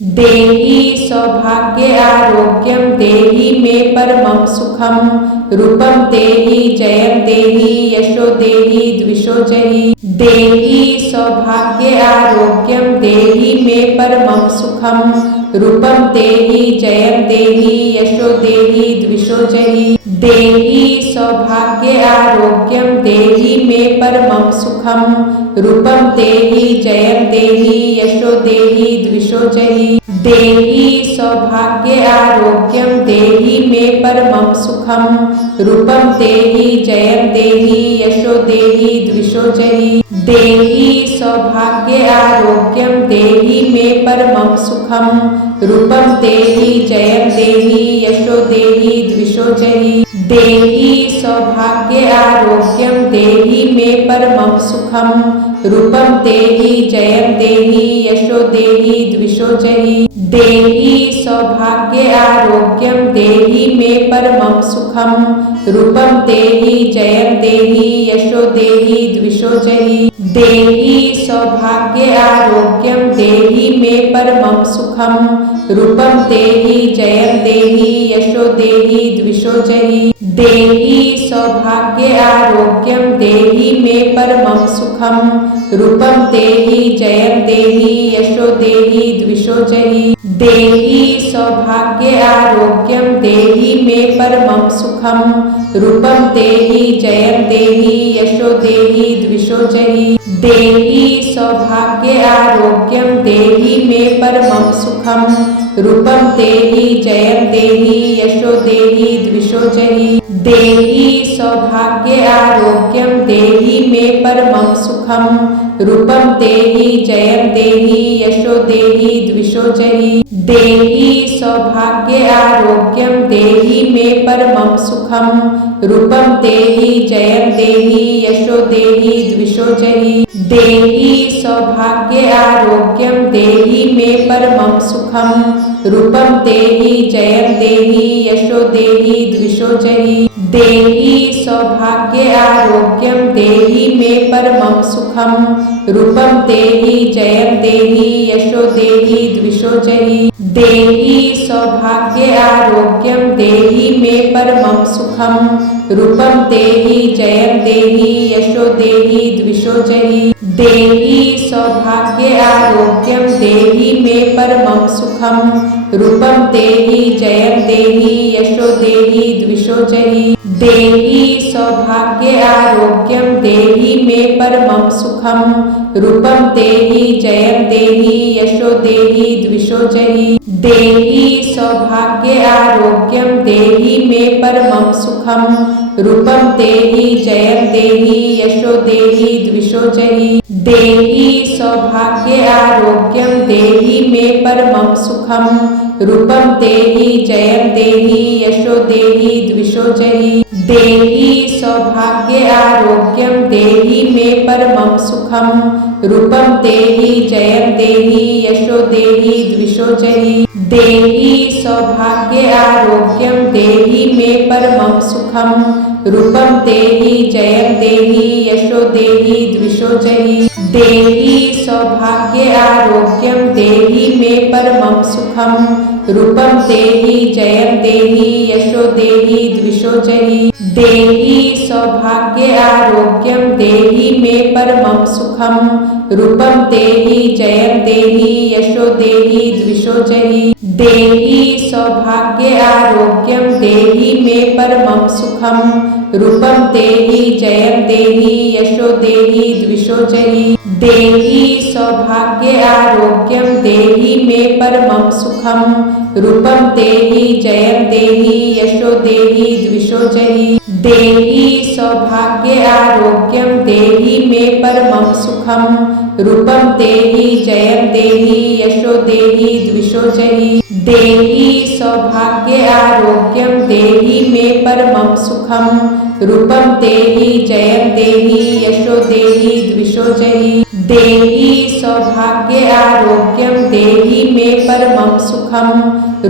देहि सौभाग्य आरोग्यम देहि मे परमं सुखम रूपम देहि जयम देहि यशो देहि द्विषो जहि देहि सौभाग्य आरोग्यम देहि मे परमं सुखम रूपम देहि जयम देहि यशो देहि द्विषो जहि देहि सौभाग्य आरोग्यम देहि मे परमं सुखम रूपम देहि जयम देहि यशो देहि द्विषो जहि देहि सौभाग्य आरोग्यम देहि मे परमं सुखम रूपम देहि जयम देहि यशो देहि द्विषो जहि देहि सौभाग्य आरोग्यम देहि मे परमं सुखम रूपम देहि जयम देहि यशो देहि द्विषो जहि देहि सौभाग्य आरोग्यम देहि मे परमं सुखम रूपम देहि जयम देहि यशो देहि द्विषो जहि देहि सौभाग्य आरोग्यम देहि मे परमं सुखम रूपम देहि जयम देहि यशो देहि द्विषो जहि देहि सौभाग्य आरोग्यम देहि मे परमं सुखम रूपम देहि जयम देहि यशो देहि द्विषो जहि देहि सौभाग्य आरोग्यम देहि मे परमं सुखम रूपम देहि जयम देहि यशो देहि द्विषो जहि देहि सौभाग्य आरोग्यम देहि मे परमं सुखम रूपम देहि जयम देहि यशो देहि द्विषो जहि देहि सौभाग्य आरोग्यम देहि मे परमं सुखम रूपम देहि जयम देहि यशो देहि द्विषो जहि देहि सौभाग्य आरोग्यम देहि मे परमं सुखम रूपम देहि जयम देहि यशो देहि द्विषो जहि देहि सौभाग्य आरोग्यम देहि मे परमं सुखम रूपम देहि जयम देहि यशो देहि द्विषो जहि देहि सौभाग्य आरोग्यम देहि मे परमं सुखम रूपम देहि जयम देहि यशो देहि द्विषो जहि देहि सौभाग्य आरोग्यम देहि मे परमं सुखम रूपम देहि जयम देहि यशो देहि द्विषो जहि देहि सौभाग्य आरोग्यम देहि मे परमं सुखम रूपम देहि जयम देहि यशो देहि द्विषो जहि देहि सौभाग्य आरोग्यम देहि मे परमं सुखम रूपम देहि जयम देहि यशो देहि द्विषो जहि देहि सौभाग्य आरोग्यम देहि मे परमं सुखम रूपम देहि जयम देहि यशो देहि द्विषो जहि देहि सौभाग्य आरोग्यम देहि मे परमं सुखम रूपम देहि जयम देहि यशो देहि द्विषो जहि देहि सौभाग्य आरोग्यम देहि मे परमं सुखम रूपम देहि जयम देहि यशो देहि द्विषो जहि देहि सौभाग्य आरोग्यम देहि मे परमं सुखम रूपम देहि जयम देहि यशो देहि द्विषो जहि देहि सौभाग्य आरोग्यम देहि मे परमं सुखम रूपम देहि जयम देहि यशो देहि द्विषो जहि देहि सौभाग्य आरोग्यम देहि मे परमं सुखम रूपम देहि जयम देहि यशो देहि द्विषो जहि देहि सौभाग्य आरोग्यम देहि मे परमं सुखम रूपम देहि जयम देहि यशो देहि द्विषो जहि देहि सौभाग्य आरोग्यम देहि मे परमं सुखम रूपम देहि जयम देहि यशो देहि द्विषो जहि देहि सौभाग्य आरोग्यम देहि मे परमं सुखम रूपम देहि जयम देहि यशो देहि द्विषो जहि देहि सौभाग्य आरोग्यम देहि मे परमं सुखम रूपम देहि जयम देहि यशो देहि द्विषो जहि देहि सौभाग्य आरोग्यम देहि मे परमं सुखम रूपम देहि जयम देहि यशो देहि द्विषो जहि देहि सौभाग्य आरोग्यं देहि मे परमं सुखं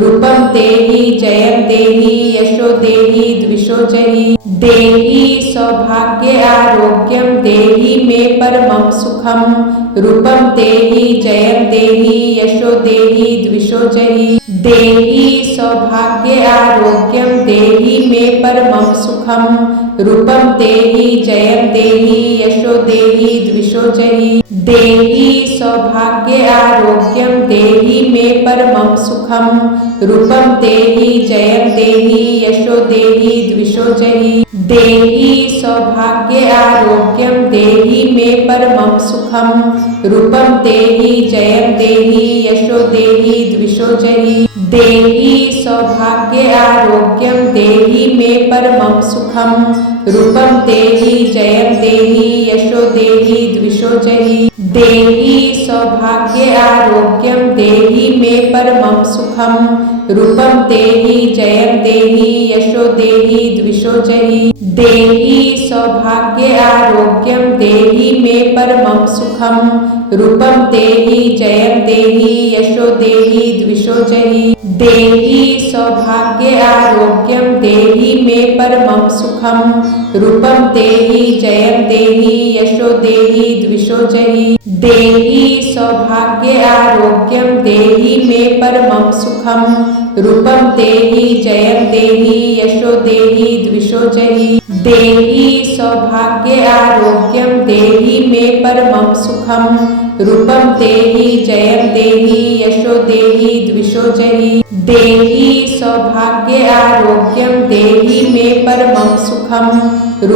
रूपं देहि जयं देहि यशो देहि द्विषो जहि देहि सौभाग्य आरोग्यं देहि मे परमं सुखं रूपं देहि जयं देहि यशो देहि द्विषो जहि देहि सौभाग्य आरोग्यं देहि मे परमं सुखं रूपं देहि जयं देहि यशो देहि द्विषो जहि देहि सौभाग्य आरोग्यं देहि मे परमं सुखं रूपं देहि जयं देहि यशो देहि द्विषो जहि देहि सौभाग्य आरोग्यं देहि मे परमं सुखं रूपं देहि जयं देहि यशो देहि द्विषो जहि देहि सौभाग्य आरोग्यं देहि मे परमं सुखं रूपं देहि जयं देहि यशो देहि द्विषो जहि देहि सौभाग्य आरोग्यं देहि मे परमं सुखं रूपं देहि जयं देहि यशो देहि द्विषो जहि देहि सौभाग्य आरोग्यं देहि मे परमं सुखं रूपं देहि जयं देहि यशो देहि द्विषो जहि देहि सौभाग्य आरोग्यं देहि मे परमं सुखं रूपं देहि जयं देहि यशो देहि द्विषो जहि देहि सौभाग्य आरोग्यं देहि मे परमं सुखं रूपं देहि जयं देहि यशो देहि द्विषो जहि देहि सौभाग्य आरोग्यं देहि मे परमं सुखं रूपं देहि जयं देहि यशो देहि द्विषो जहि देहि सौभाग्य आरोग्यं देहि मे परमं सुखं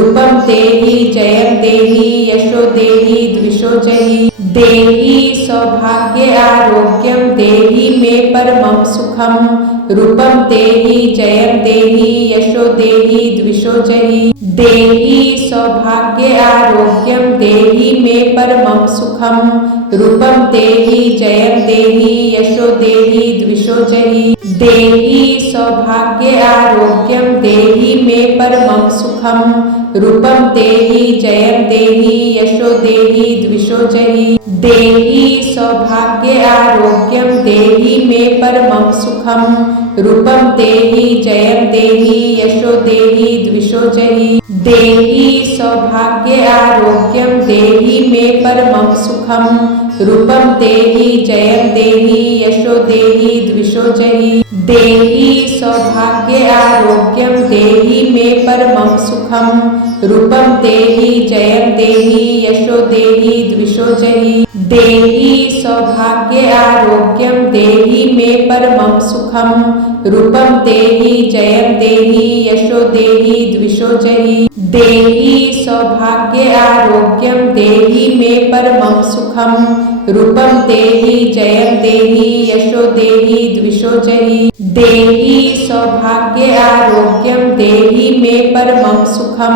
रूपं देहि जयं देहि यशो देहि द्विषो जहि देहि सौभाग्य आरोग्यं देहि मे परमं सुखं रूपं देहि जयं देहि यशो देहि द्विषो जहि देहि सौभाग्य आरोग्यं देहि मे परमं सुखं रूपं देहि जयं देहि यशो देहि द्विषो जहि देहि सौभाग्य आरोग्यं देहि मे परमं सुखं रूपं देहि जयं देहि यशो देहि द्विषो जहि देहि सौभाग्य आरोग्यं देहि मे परमं सुखं रूपं देहि जयं देहि यशो देहि द्विषो जहि देहि सौभाग्य आरोग्यं देहि मे परमं सुखं रूपं देहि जयं देहि यशो देहि द्विषो जहि देहि सौभाग्य आरोग्यं देहि मे परमं सुखं रूपं देहि जयं देहि यशो देहि द्विषो जहि देहि सौभाग्य आरोग्यं देहि मे परमं सुखं रूपं देहि जयं देहि यशो देहि द्विषो जहि देहि सौभाग्य आरोग्यं देहि मे परमं सुखं रूपं देहि जयं देहि यशो देहि द्विषो जहि देहि सौभाग्य आरोग्यं देहि मे परमं सुखं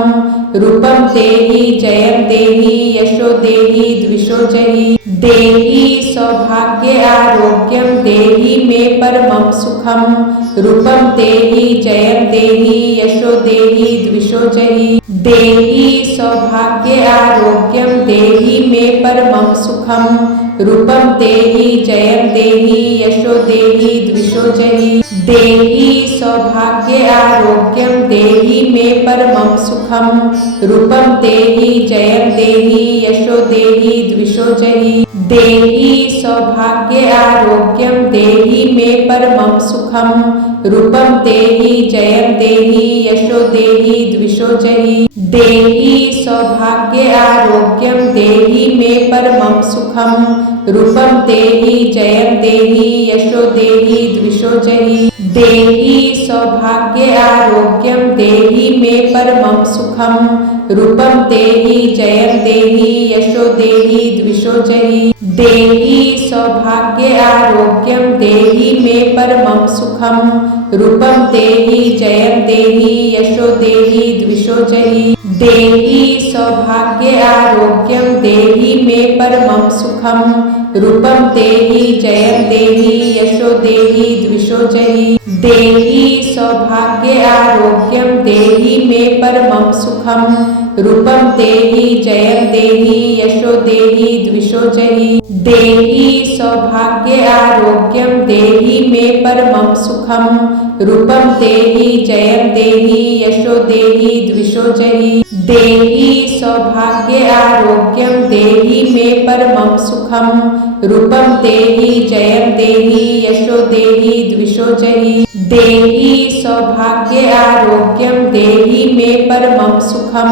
रूपं देहि जयं देहि यशो देहि द्विषो जहि देहि सौभाग्य आरोग्यं देहि मे परमं सुखं रूपं देहि जयं देहि यशो देहि द्विषो जहि देहि सौभाग्य आरोग्यं देहि मे परमं सुखं रूपं देहि जयं देहि यशो देहि द्विषो जहि देहि सौभाग्य आरोग्यं देहि मे परमं सुखं रूपं देहि जयं देहि यशो देहि द्विषो जहि देहि सौभाग्य आरोग्यं देहि मे परमं सुखं रूपं देहि जयं देहि यशो देहि द्विषो जहि देहि सौभाग्य आरोग्यं देहि मे परमं सुखं रूपं देहि जयं देहि यशो देहि द्विषो जहि देहि सौभाग्य आरोग्यं देहि मे परमं सुखं रूपं देहि जयं देहि यशो देहि द्विषो जहि देहि सौभाग्य आरोग्यं देहि मे परमं सुखं रूपं देहि जयं देहि यशो देहि द्विषो जहि देहि सौभाग्य आरोग्यं देहि मे परमं सुखं रूपं देहि जयं देहि यशो देहि द्विषो जहि देहि सौभाग्य आरोग्यं देहि मे परमं सुखं रूपं देहि जयं देहि यशो देहि द्विषो जहि देहि सौभाग्य आरोग्यं देहि मे परमं सुखं रूपं देहि जयं देहि यशो देहि द्विषो जहि देहि सौभाग्य आरोग्यं देहि मे परमं सुखं रूपं देहि जयं देहि यशो देहि द्विषो जहि देहि सौभाग्य आरोग्यं देहि मे परमं सुखं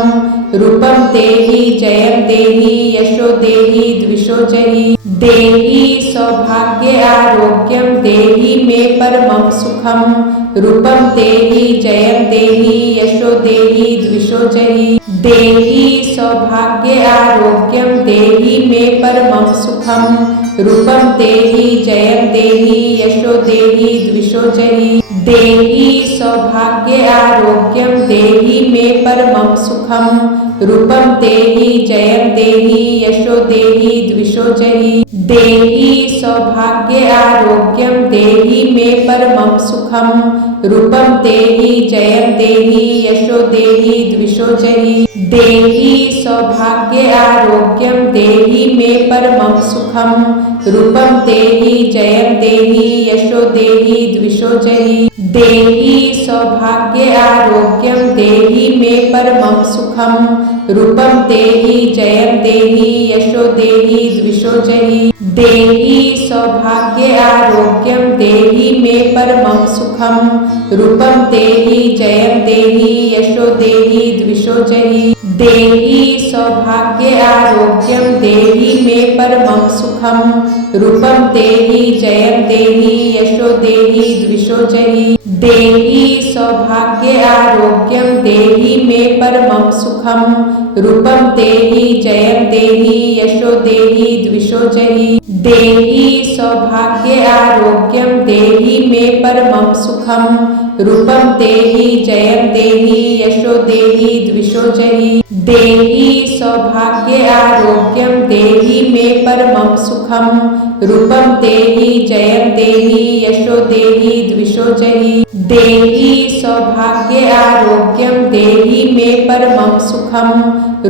रूपं देहि जयं देहि यशो देहि द्विषो जहि देहि सौभाग्य आरोग्यं देहि मे परमं सुखं रूपं देहि जयं देहि यशो देहि द्विषो जहि देहि सौभाग्य आरोग्यं देहि मे परमं सुखं रूपं देहि जयं देहि यशो देहि द्विषो जहि देहि सौभाग्य आरोग्यं देहि मे परमं सुखं रूपं देहि जयं देहि यशो देहि द्विषो जहि देहि सौभाग्य आरोग्यं देहि मे परमं सुखं रूपं देहि जयं देहि यशो देहि द्विषो जहि देहि सौभाग्य आरोग्यं देहि मे परमं सुखं रूपं देहि जयं देहि यशो देहि द्विषो जहि देहि सौभाग्य आरोग्यं देहि मे परमं सुखं रूपं देहि जयं देहि यशो देहि द्विषो जहि देहि सौभाग्य आरोग्यं देहि मे परमं सुखं रूपं देहि जयं देहि यशो देहि द्विषो जहि देहि सौभाग्य आरोग्यं देहि मे परमं सुखं रूपं देहि जयं देहि यशो देहि द्विषो जहि देहि सौभाग्य आरोग्यं देहि मे परमं सुखं रूपं देहि जयं देहि यशो देहि द्विषो जहि देहि सौभाग्य आरोग्यं देहि मे परमं सुखं रूपं देहि जयं देहि यशो देहि द्विषो जहि देहि सौभाग्य आरोग्यं देहि मे परमं सुखं रूपं देहि जयं देहि यशो देहि द्विषो जहि देहि सौभाग्य आरोग्यं देहि मे परमं सुखं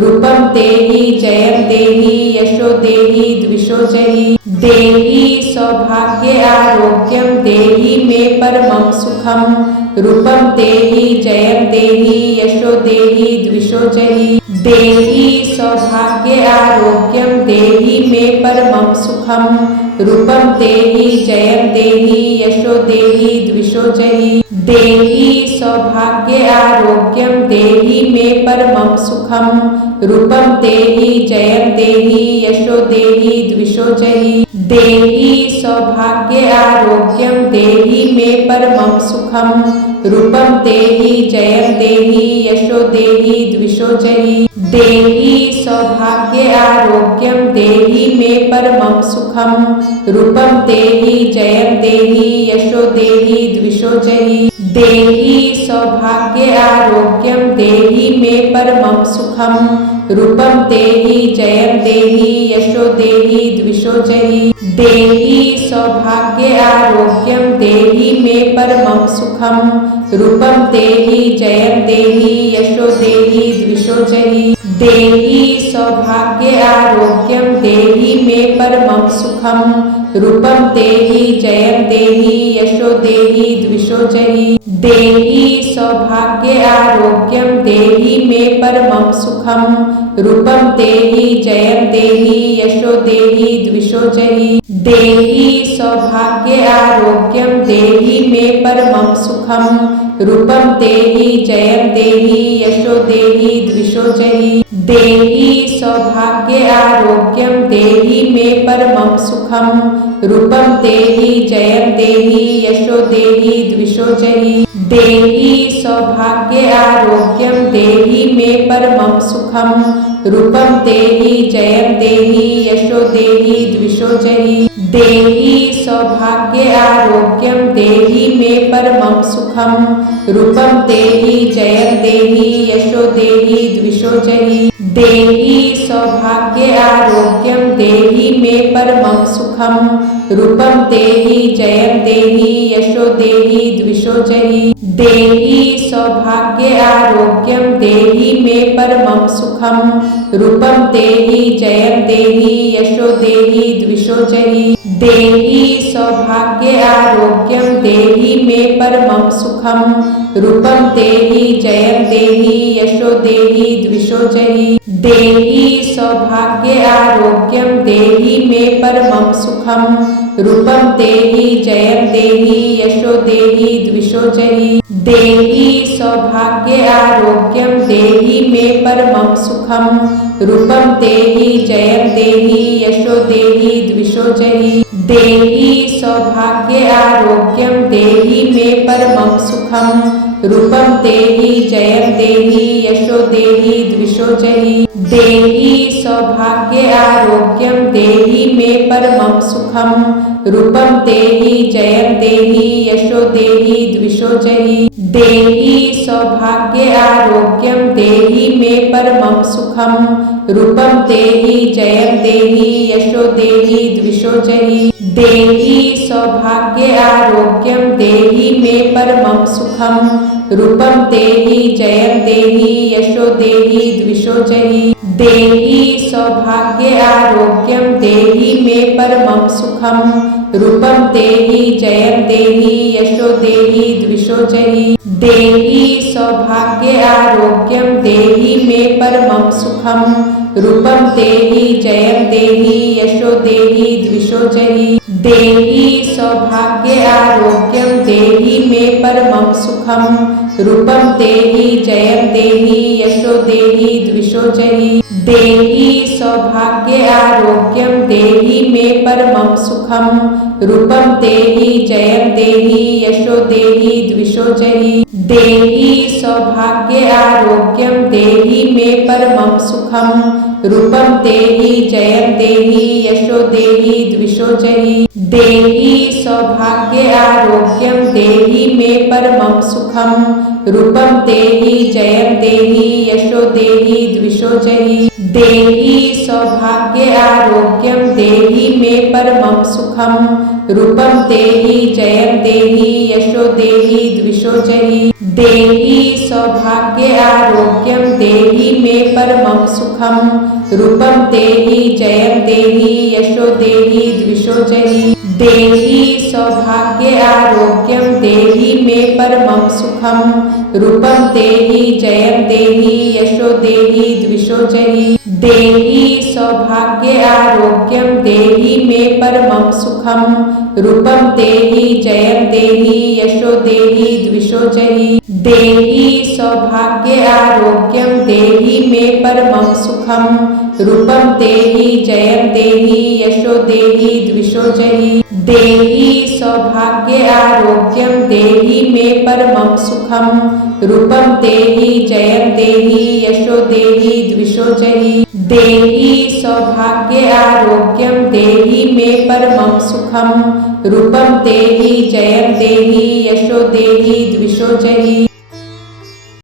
रूपं देहि जयं देहि यशो देहि द्विषो जहि देहि सौभाग्य आरोग्यं देहि मे परमं सुखं रूपं देहि जयं देहि यशो देहि द्विषो जहि देहि सौभाग्य आरोग्यं देहि मे परमं सुखं रूपं देहि जयं देहि यशो देहि द्विषो जहि देहि सौभाग्य आरोग्यं देहि मे परमं सुखं रूपं देहि जयं देहि यशो देहि द्विषो जहि देहि सौभाग्य आरोग्यं देहि मे परमं सुखं रूपं देहि जयं देहि यशो देहि द्विषो जहि देहि सौभाग्य आरोग्यं देहि मे परमं सुखं रूपं देहि जयं देहि यशो देहि द्विषो जहि देहि सौभाग्य आरोग्यं देहि मे परमं सुखं रूपं देहि जयं देहि यशो देहि द्विषो जहि देहि सौभाग्य आरोग्यं देहि मे परमं सुखं रूपं देहि जयं देहि यशो देहि द्विषो जहि देहि सौभाग्य आरोग्यं देहि मे परमं सुखं रूपं देहि जयं देहि यशो देहि द्विषो जहि देहि सौभाग्य आरोग्यं देहि मे परमं सुखं रूपं देहि जयं देहि यशो देहि द्विषो जहि देहि सौभाग्य आरोग्यं देहि मे परमं सुखं रूपं देहि जयं देहि यशो देहि द्विषो जहि देहि सौभाग्य आरोग्यं देहि मे परमं सुखं रूपं देहि जयं देहि यशो देहि द्विषो जहि देहि सौभाग्य आरोग्यं देहि मे परमं सुखं रूपं देहि जयं देहि यशो देहि द्विषो जहि देहि सौभाग्य आरोग्यं देहि मे परमं सुखं रूपं देहि जयं देहि यशो देहि द्विषो जहि देहि सौभाग्य आरोग्यं देहि मे परमं सुखं रूपं देहि जयं देहि यशो देहि द्विषो जहि देहि सौभाग्य आरोग्यं देहि मे परमं सुखं रूपं देहि जयं देहि यशो देहि द्विषो जहि देहि सौभाग्य आरोग्यं देहि मे परमं सुखं रूपं देहि जयं देहि यशो देहि द्विषो जहि देहि सौभाग्य आरोग्यं देहि मे परमं सुखं रूपं देहि जयं देहि यशो देहि द्विषो जहि देहि सौभाग्य आरोग्यं देहि मे परमं सुखं रूपं देहि जयं देहि यशो देहि द्विषो जहि देहि सौभाग्य आरोग्यं देहि मे परमं सुखं रूपं देहि जयं देहि यशो देहि द्विषो जहि देहि सौभाग्य आरोग्यं देहि मे परमं सुखं रूपं देहि जयं देहि यशो देहि द्विषो जहि देहि सौभाग्य आरोग्यं देहि मे परमं सुखं रूपं देहि जयं देहि यशो देहि द्विषो जहि देहि सौभाग्य आरोग्यं देहि मे परमं सुखं रूपं देहि जयं देहि यशो देहि द्विषो जहि देहि सौभाग्य आरोग्यं देहि मे परमं सुखं रूपं देहि जयं देहि यशो देहि द्विषो जहि देहि सौभाग्य आरोग्यं देहि मे परमं सुखं रूपं देहि जयं देहि यशो देहि द्विषो जहि देहि सौभाग्य आरोग्यं देहि मे परमं सुखं रूपं देहि जयं देहि यशो देहि द्विषो जहि देहि सौभाग्य आरोग्यं देहि मे परमं सुखं रूपं देहि जयं देहि यशो देहि द्विषो जहि देहि सौभाग्य आरोग्यं देहि मे परमं सुखं रूपं देहि जयं देहि यशो देहि द्विषो जहि देहि सौभाग्य आरोग्यं देहि मे परमं सुखं रूपं देहि जयं देहि यशो देहि द्विषो जहि देहि सौभाग्य आरोग्यं देहि मे परमं सुखं रूपं देहि जयं देहि यशो देहि द्विषो जहि देहि सौभाग्य आरोग्यं देहि मे परमं सुखं रूपं देहि जयं देहि यशो देहि द्विषो जहि देहि सौभाग्य आरोग्यं देहि मे परमं सुखं रूपं देहि जयं देहि यशो देहि द्विषो जहि देहि सौभाग्य आरोग्यं देहि मे परमं सुखं रूपं देहि जयं देहि यशो देहि द्विषो जहि देहि सौभाग्य आरोग्यं देहि मे परमं सुखं रूपं देहि जयं देहि यशो देहि द्विषो जहि देहि सौभाग्य आरोग्यं देहि मे परमं सुखं रूपं देहि जयं देहि यशो देहि द्विषो जहि देहि सौभाग्य आरोग्यं देहि मे परमं सुखं रूपं देहि जयं देहि यशो देहि द्विषो जहि